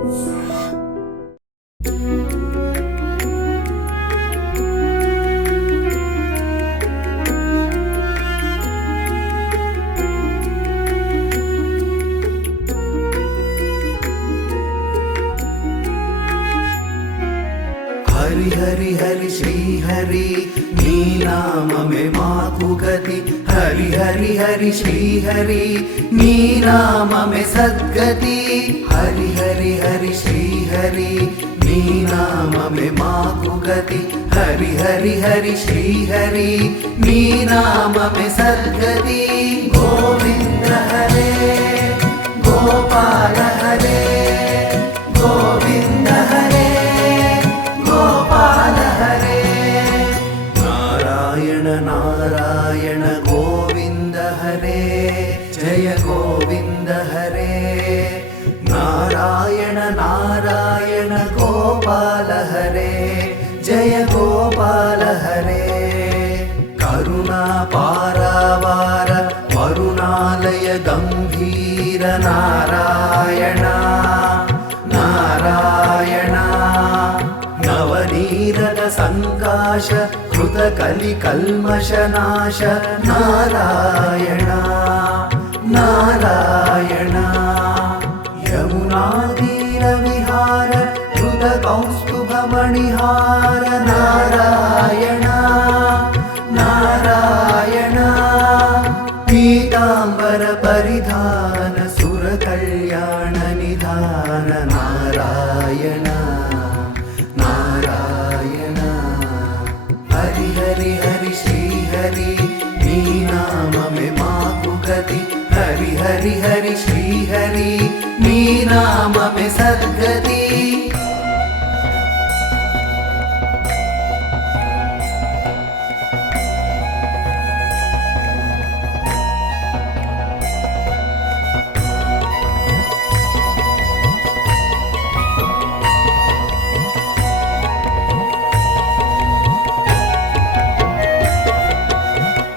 హరి హరి హరి శ్రీ హరి నీ నామమే మాకు గతి. హరి హరి హరి శ్రీ హరి నీ నామమే సద్గతి. హరి హరి హరి శ్రీ హరి నీ నామమే మాకు గతి. హరి హరి హరి శ్రీ హరి నీ నామమే సద్గతి. గోవింద హరే గోపాల హరే గోవింద హరే గోపాల హరే. నారాయణ నారాయణ గోవింద హరే జయ గోవింద హరే. నారాయణ నారాయణ గోపాల హరే జయ గోపాల హరే. కరుణా పారావార వరుణాలయ గంభీర నారాయణ నారాయణ. నవనీరద సంకాశ కృత కలి కల్మషనాశ నారాయణ నారాయణ. యమునా తీర విహార కృత కౌస్తుభ మణిహార నారాయణ నారాయణ. పీతాంబర పరిధాన సుర కళ్యాణ నిధాన నారాయణ నారాయణ. హరి హరి హరి శ్రీ హరి నీ నామమే మాకు గతి. హరి హరి హరి శ్రీ హరి నీ నామమే సద్గతి.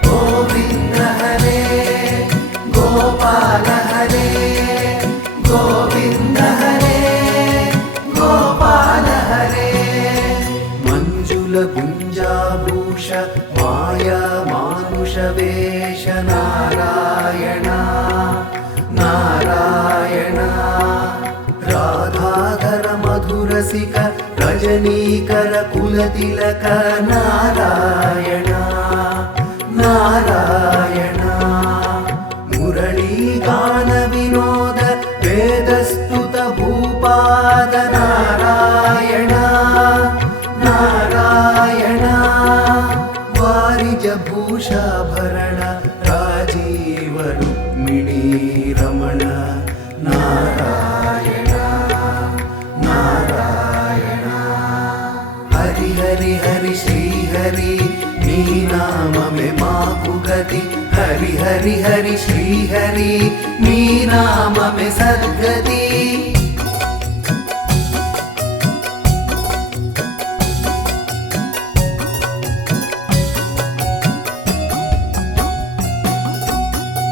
గోవింద హరే గోపాల హరే గోవింద హరే గోపాల హరే. మంజుల గుంజాభూష మాయా మానుష వేష నారాయణ నారాయణ. రాధాధర మధురసిక రజనీకర కులతిలక నారాయణ నారాయణ. మురళీగాన వినోద వేదస్తుత భూపాద నారాయణ నారాయణ. వారిజ భూషాభరణ రాజీవ రుక్మిణీ రమణ నారాయణ నారాయణ. హరి హరి హరి శ్రీ హరి నీ నామమే మాకు గతి. హరి హరి హరి శ్రీ హరి నీ నామమే సద్గతి.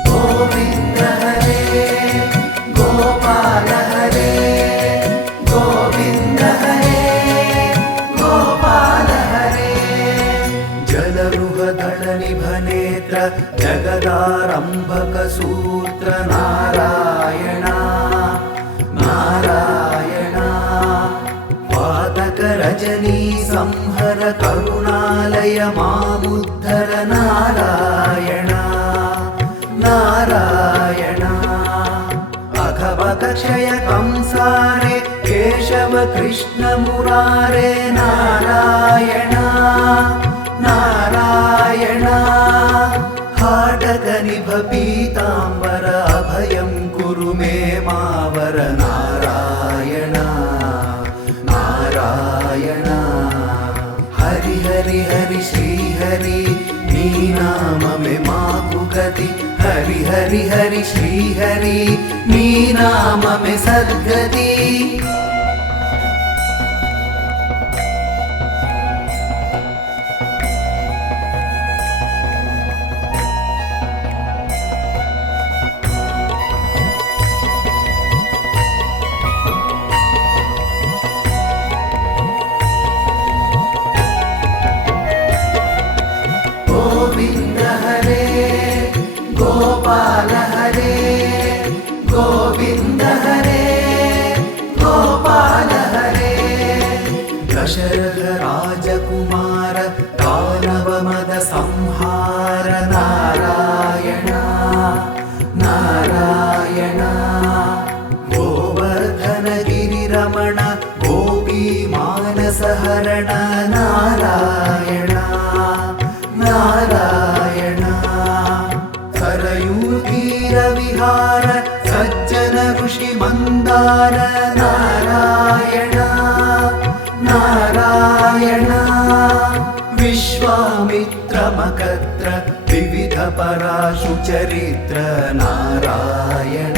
గోవింద హరే గోపాల హరే గోవింద హరే గోపాల హరే. జలరుహదళ నిభనేత్ర జగదారంభక సూత్ర నారాయణ నారాయణ. పాతక రజనీ సంహర కరుణాలయ మాముద్ధర నారాయణ నారాయణ. అఘవక క్షయ కంసారే కేశవ కృష్ణ మురారే నారాయణ నారాయణ. హాటక నిభ పీతాంబర అభయం కురు మే మావర నారాయణ నారాయణ. హరి హరి హరి శ్రీ హరి నీ నామమే మాకు గతి. హరి హరి హరి శ్రీ హరి నీ నామమే సద్గతి. रसहरण नारायण नारायण सरयूतीरविहार सज्जन ऋषि मंदार नारायण नारायण विश्वामित्र मकत्र विविध पराशु चरित्र नारायण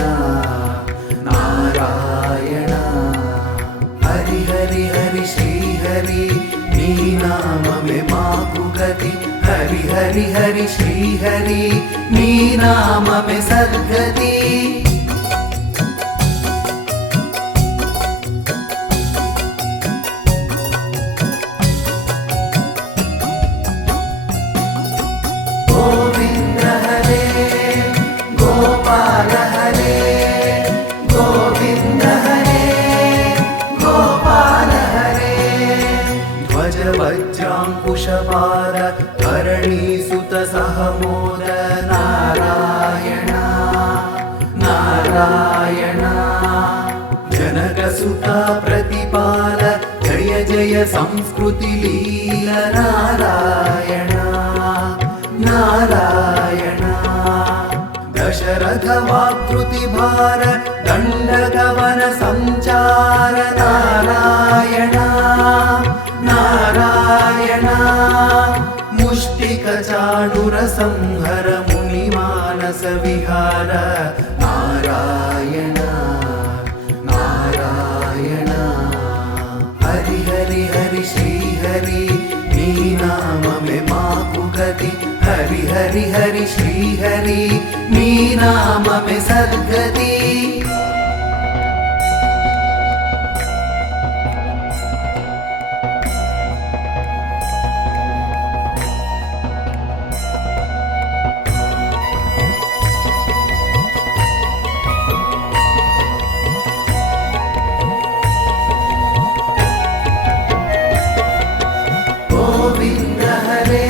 नारायण हरि हरि हरि श्री हरि नी नाम में माकु गति हरि हरि हरि श्री हरि नी नाम में सद्गति गोविंद हरे गोपाल हरे गोविंद हरे गोपाल हरे ध्वज वज्रांकुशपाद धरणीसुत सहमोद नारायण नारायण जनकसुता प्रतिपाल जय जय संस्कृति लील नारायण नारायण दशरथ वाकृति भार दंडगवन संचार नारायण नारायण मुष्टिक चाणुर संहर मुनि मानस विहार नारायण नारायण हरि हरि हरि श्री हरि नी नाम में माकु गति हरि हरि हरि श्री हरि नी नाम में सद्गति गोविंद हरे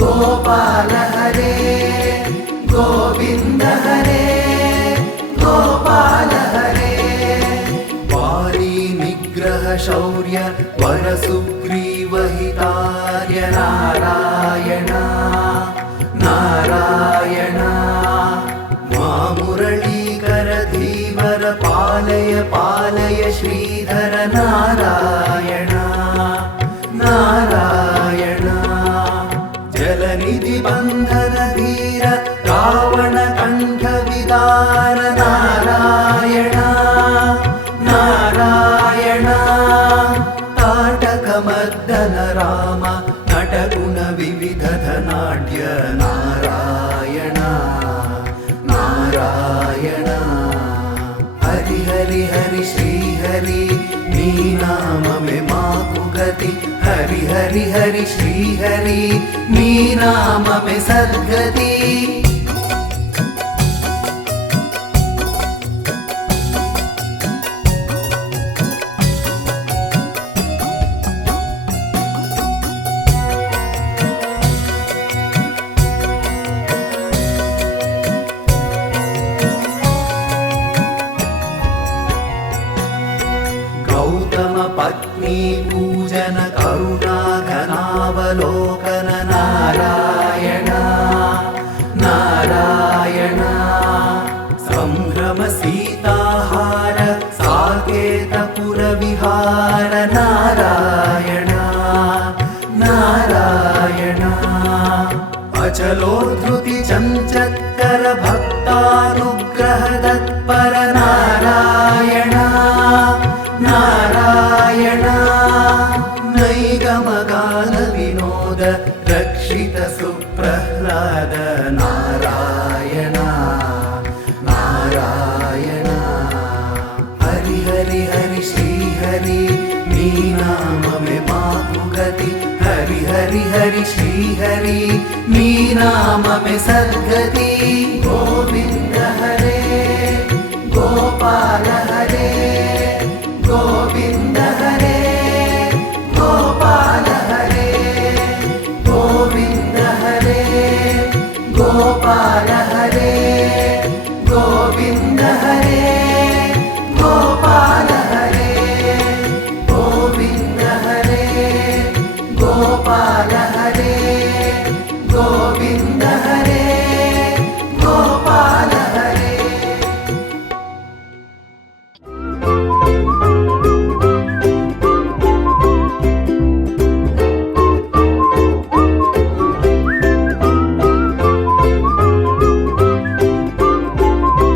गोपाल हरे गोविंद हरे गोपाल हरे वाली निग्रह शौर्य वर सुग्रीव हितार्य नारायण नारायण मुरलीकर धीवर पालय पालय श्रीधर नारायण नारायण जलनिधि बंधन धीर रावण कंठ विदार नारायण नारायण ताटक मर्दन राम नटगुण विविध धनाढ्य नारायण नारायण हरि हरि हरि श्री हरि नी नाम में माकु गति हरि हरि हरि श्री हरि नी नाम में सद्गति गौतम पत्नी पूजन करुणा घनावलोकन नारायण नारायण संभ्रम सीताहार साकेतपुर विहार नारायण नारायण अचलोद्धृति चंचत्कर भक्तानुग्रह तत्पर नारायण नारायण नैगमगान विनोद रक्षित सुप्रह्लाद नारायण नारायण हरि हरि हरि श्री हरि नी नाम में माकु गति हरि हरि हरि श्री हरि नी नाम में सद्गति गोविंद हरे गोपाल